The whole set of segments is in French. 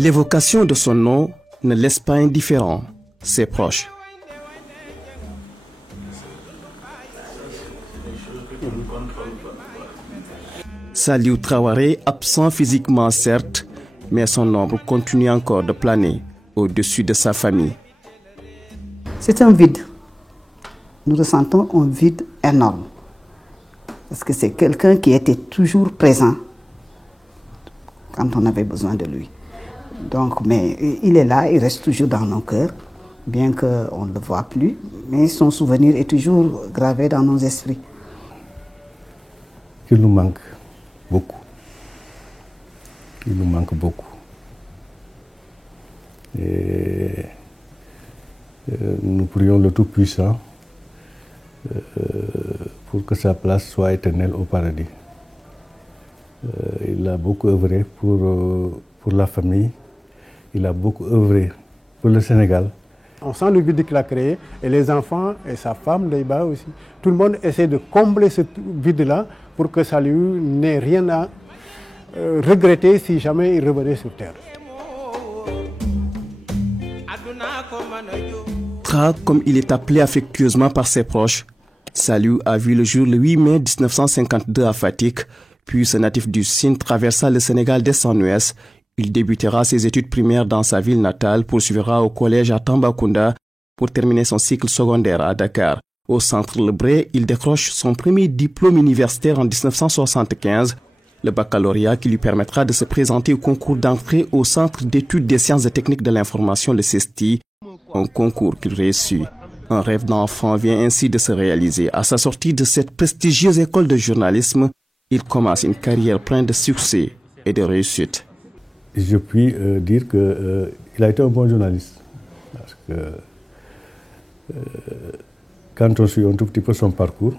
L'évocation de son nom ne laisse pas indifférent ses proches. Saliou Traoré, absent physiquement certes, mais son ombre continue encore de planer au-dessus de sa famille. C'est un vide. Nous ressentons un vide énorme. Parce que c'est quelqu'un qui était toujours présent quand on avait besoin de lui. Donc, mais il est là, il reste toujours dans nos cœurs, bien qu'on ne le voit plus. Mais son souvenir est toujours gravé dans nos esprits. Il nous manque beaucoup. Il nous manque beaucoup. Et nous prions le Tout-Puissant pour que sa place soit éternelle au paradis. Il a beaucoup œuvré pour la famille, il a beaucoup œuvré pour le Sénégal. On sent le vide qu'il a créé, et les enfants et sa femme, Leiba aussi. Tout le monde essaie de combler ce vide-là pour que Saliou n'ait rien à regretter si jamais il revenait sur terre. Tra, comme il est appelé affectueusement par ses proches, Saliou a vu le jour le 8 mai 1952 à Fatick, puis ce natif du Sine traversa le Sénégal d'est en ouest. Il débutera ses études primaires dans sa ville natale, poursuivra au collège à Tambacounda pour terminer son cycle secondaire à Dakar. Au centre Lebré, il décroche son premier diplôme universitaire en 1975, le baccalauréat qui lui permettra de se présenter au concours d'entrée au Centre d'études des sciences et techniques de l'information, le CESTI, un concours qu'il réussit. Un rêve d'enfant vient ainsi de se réaliser. À sa sortie de cette prestigieuse école de journalisme, il commence une carrière pleine de succès et de réussite. Je puis dire qu'il a été un bon journaliste. Parce que quand on suit un tout petit peu son parcours,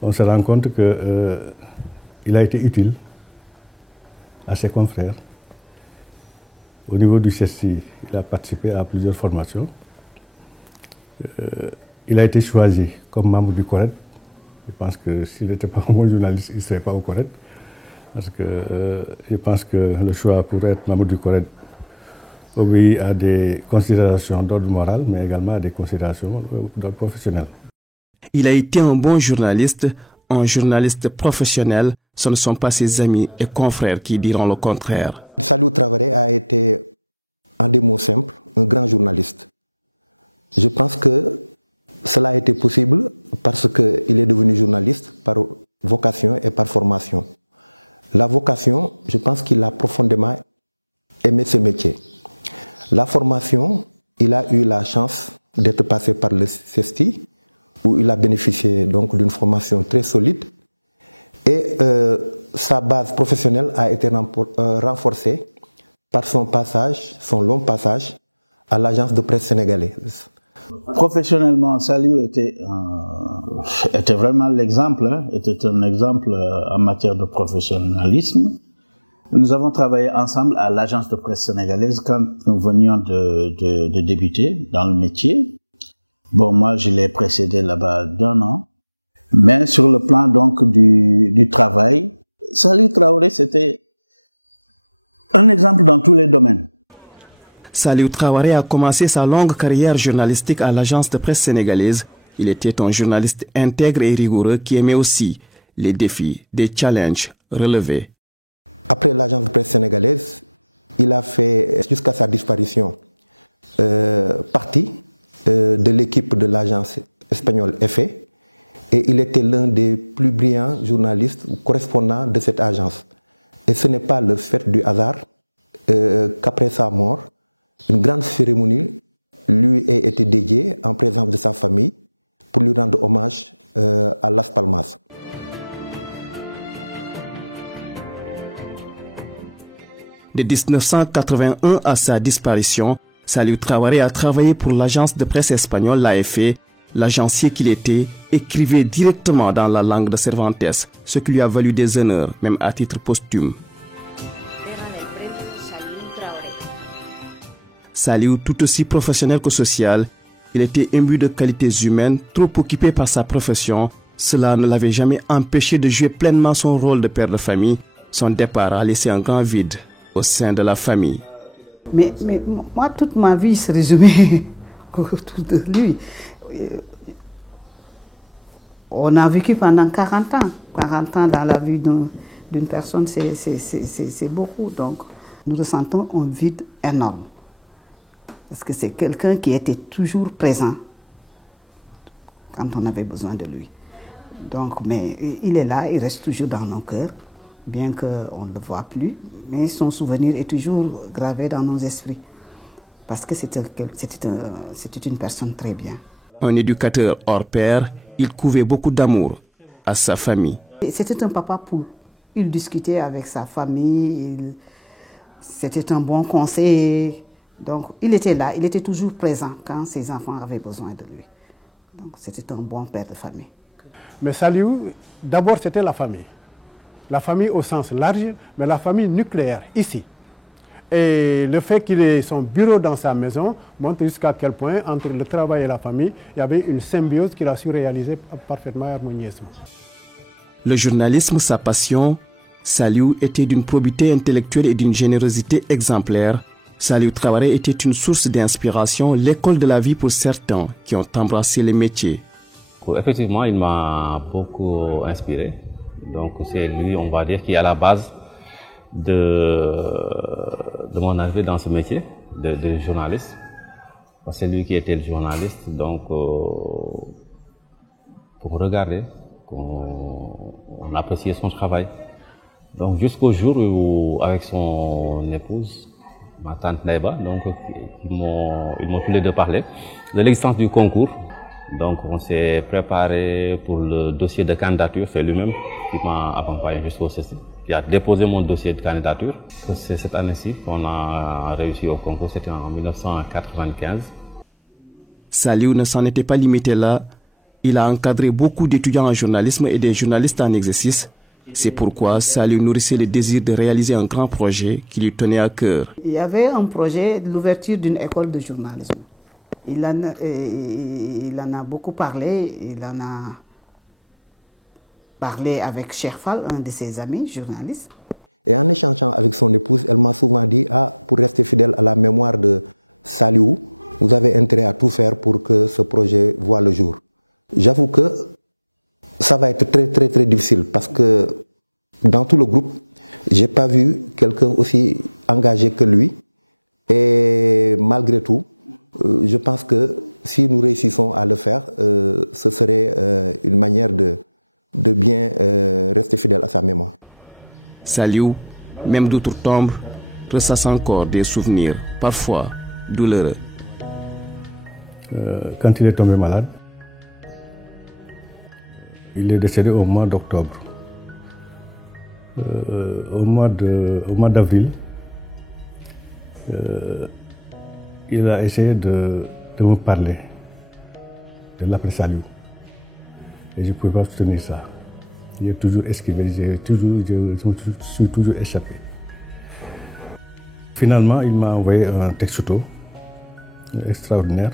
on se rend compte qu'il a été utile à ses confrères. Au niveau du CESTI, il a participé à plusieurs formations. Il a été choisi comme membre du CORED. Je pense que s'il n'était pas un bon journaliste, il ne serait pas au CORED. Parce que je pense que le choix pour être membre du CORED obéit à des considérations d'ordre moral, mais également à des considérations d'ordre professionnel. Il a été un bon journaliste, un journaliste professionnel. Ce ne sont pas ses amis et confrères qui diront le contraire. Saliou Traoré a été, en des mots simples, un grand journaliste. Je pense que cela a été possible parce qu'il est devenu journaliste par vocation et par formation. La vocation, je pense qu'il a profondément aimé ce métier. La formation, il a eu la chance d'être passé par le CESTI, où il a bénéficié donc d'une formation très solide. Et sa base professionnelle a été renforcée par son long passage à l'agence de presse sénégalaise. Professionnellement, Saliou était vraiment l'exemple, était un exemple en matière de professionnalisme. Nous avons travaillé ensemble à l'agence de presse sénégalaise quand nous venions de débuter dans le métier. Bon, moi, je l'ai précédé là-bas d'1 an. Mais sur le plan donc du travail, Saliou Traoré, c'était un exemple dans tous les domaines. Saliou Traoré a commencé sa longue carrière journalistique à l'agence de presse sénégalaise. Il était un journaliste intègre et rigoureux qui aimait aussi les défis, des challenges relevés. Après l'agence de presse sénégalaise, il a fait, jusqu'à sa disparition, partie de l'équipe de l'agence espagnole EFE. Et il était l'un des plus brillants journalistes ou correspondants de cette agence. Et ce n'est pas le fait du hasard qu'après sa mort, une grande cérémonie lui a été dédiée en présence de sa famille pour lui rendre hommage à Las Palmas. De 1981 à sa disparition, Saliou Traoré a travaillé pour l'agence de presse espagnole, l'AFE. L'agencier qu'il était écrivait directement dans la langue de Cervantes, ce qui lui a valu des honneurs, même à titre posthume. Saliou, tout aussi professionnel que social, il était imbu de qualités humaines, trop occupé par sa profession. Cela ne l'avait jamais empêché de jouer pleinement son rôle de père de famille. Son départ a laissé un grand vide au sein de la famille. Mais moi, toute ma vie se résumait autour de lui. On a vécu pendant 40 ans. 40 ans dans la vie d'une personne, c'est beaucoup. Donc, nous ressentons un vide énorme. Parce que c'est quelqu'un qui était toujours présent quand on avait besoin de lui. Donc, mais il est là, il reste toujours dans nos cœurs, bien qu'on ne le voit plus. Mais son souvenir est toujours gravé dans nos esprits. Parce que c'était une personne très bien. Un éducateur hors pair, il couvait beaucoup d'amour à sa famille. C'était un papa poule. Il discutait avec sa famille, c'était un bon conseiller. Donc, il était là, il était toujours présent quand ses enfants avaient besoin de lui. Donc, c'était un bon père de famille. Mais Saliou, d'abord, c'était la famille. La famille au sens large, mais la famille nucléaire, ici. Et le fait qu'il ait son bureau dans sa maison montre jusqu'à quel point, entre le travail et la famille, il y avait une symbiose qu'il a su réaliser parfaitement harmonieusement. Le journalisme, sa passion, Saliou était d'une probité intellectuelle et d'une générosité exemplaire. Saliou Traoré était une source d'inspiration, l'école de la vie pour certains qui ont embrassé les métiers. Effectivement, il m'a beaucoup inspiré. Donc c'est lui, on va dire, qui est à la base de mon arrivée dans ce métier de journaliste. C'est lui qui était le journaliste, donc pour regarder, on appréciait son travail. Donc jusqu'au jour où, avec son épouse, ma tante Naïba, donc ils m'ont tous les deux parlé de l'existence du concours. Donc on s'est préparé pour le dossier de candidature, c'est lui-même qui m'a accompagné jusqu'au CECI, qui a déposé mon dossier de candidature. C'est cette année-ci qu'on a réussi au concours, c'était en 1995. Saliou ne s'en était pas limité là. Il a encadré beaucoup d'étudiants en journalisme et des journalistes en exercice. C'est pourquoi Saliou nourrissait le désir de réaliser un grand projet qui lui tenait à cœur. Il y avait un projet de l'ouverture d'une école de journalisme. Il en a beaucoup parlé, il en a parlé avec Cherfal, un de ses amis journalistes. Et en échangeant avec son épouse, elle m'a souvent dit, pour rester fidèle à la mémoire de Saliou, vous avez intérêt à tout faire pour que ce projet voie le jour. J'avoue que ça va être très très très difficile parce que dans tout le groupe, j'ai pas vu quelqu'un aussi engagé que lui. Et malgré tout, je pense que si nous réussissons à le faire, ce serait une manière de bien rester fidèle à sa mémoire. Saliou, même d'outre-tombe, ressasse encore des souvenirs, parfois douloureux. Quand il est tombé malade, il est décédé au mois d'octobre. Au mois d'avril, il a essayé de me parler de l'après-Saliou. Et je ne pouvais pas soutenir ça. Il est toujours esquivé, je me suis toujours échappé. Finalement, il m'a envoyé un texto extraordinaire.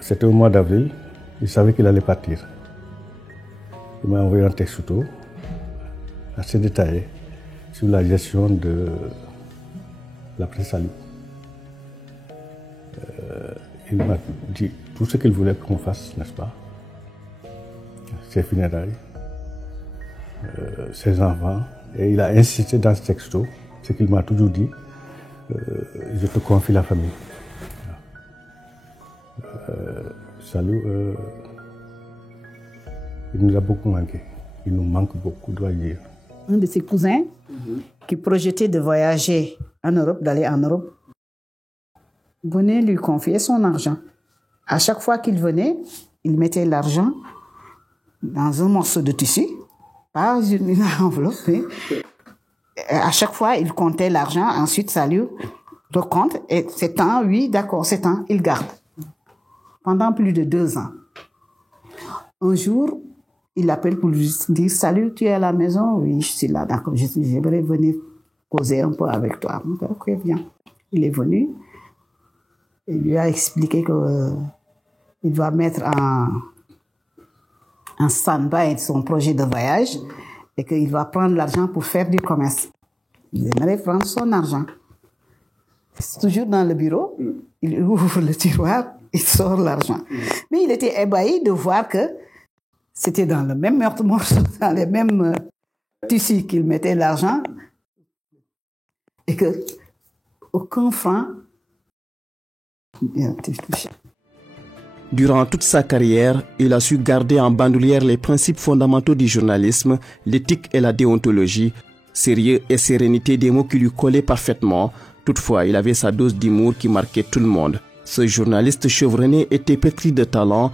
C'était au mois d'avril, il savait qu'il allait partir. Il m'a envoyé un texto assez détaillé sur la gestion de l'après-Saliou. Il m'a dit tout ce qu'il voulait qu'on fasse, n'est-ce pas? Ses funérailles, ses enfants. Et il a insisté dans ce texto, ce qu'il m'a toujours dit, je te confie la famille. Saliou, il nous a beaucoup manqué. Il nous manque beaucoup, dois dire. Un de ses cousins qui projetait de voyager en Europe, d'aller en Europe, venait lui confier son argent. À chaque fois qu'il venait, il mettait l'argent dans un morceau de tissu, pas une enveloppe. Mais à chaque fois, il comptait l'argent. Ensuite, Saliou recompte. Et c'est temps, oui, d'accord, c'est temps, il garde. Pendant plus de 2 ans. Un jour, il appelle pour lui dire « Salut, tu es à la maison ?» « Oui, je suis là, d'accord, j'aimerais venir causer un peu avec toi. » « Ok, viens. » Il est venu. Il lui a expliqué qu'il doit mettre en stand-by son projet de voyage et qu'il va prendre l'argent pour faire du commerce. Il aimerait prendre son argent. C'est toujours dans le bureau, il ouvre le tiroir, il sort l'argent. Mais il était ébahi de voir que c'était dans le même morceau, dans les mêmes tissus qu'il mettait l'argent, et que aucun franc n'a été touché. Durant toute sa carrière, il a su garder en bandoulière les principes fondamentaux du journalisme, l'éthique et la déontologie, sérieux et sérénité, des mots qui lui collaient parfaitement. Toutefois, il avait sa dose d'humour qui marquait tout le monde. Ce journaliste chevronné était pétri de talent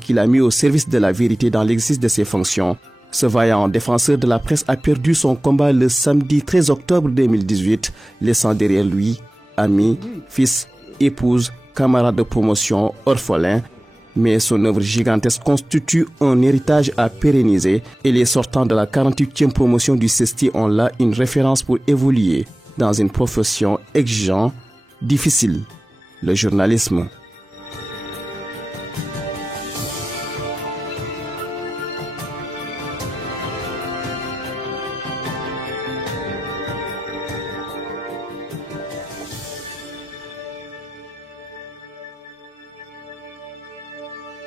qu'il a mis au service de la vérité dans l'exercice de ses fonctions. Ce vaillant défenseur de la presse a perdu son combat le samedi 13 octobre 2018, laissant derrière lui amis, fils, épouse, camarades de promotion, orphelins. Mais son œuvre gigantesque constitue un héritage à pérenniser et les sortants de la 48e promotion du CESTI ont là une référence pour évoluer dans une profession exigeante, difficile, le journalisme.